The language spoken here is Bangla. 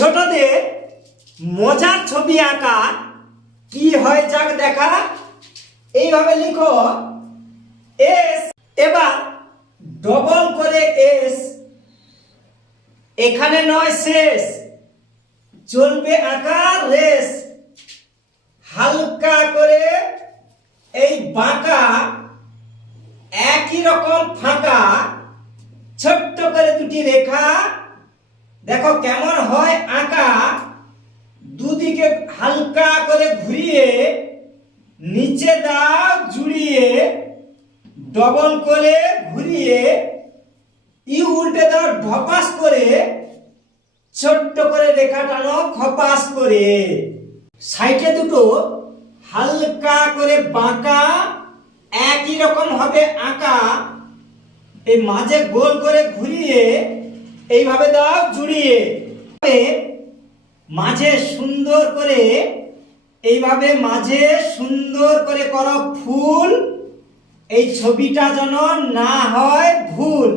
ছোটদের মজার ছবি আঁকা কি হয় যাক দেখা। এইভাবে লিখো এস, এবার ডবল করে এস, এখানে নয় শেষ, চলবে আঁকা রেস। হালকা করে এই বাঁকা, একই রকম ফাঁকা, ছোট্ট করে দুটি রেখা, দেখো কেমন হয় আঁকা। দুদিকে হালকা করে ঘুরিয়ে নিচে দাও জুড়িয়ে, ডবল করে ঘুরিয়ে ইউ উল্টে দাও ঢপাস করে, ছোট্ট করে রেখা টানো খপাস করে। সাইডে দুটো হালকা করে বাঁকা, একই রকম হবে আঁকা। এই মাঝে গোল করে ঘুরিয়ে এইভাবে দাও জুড়িয়ে, মাঝে সুন্দর করে এইভাবে মাঝে সুন্দর করে করো ফুল। এই ছবিটা যেন না হয় ভুল।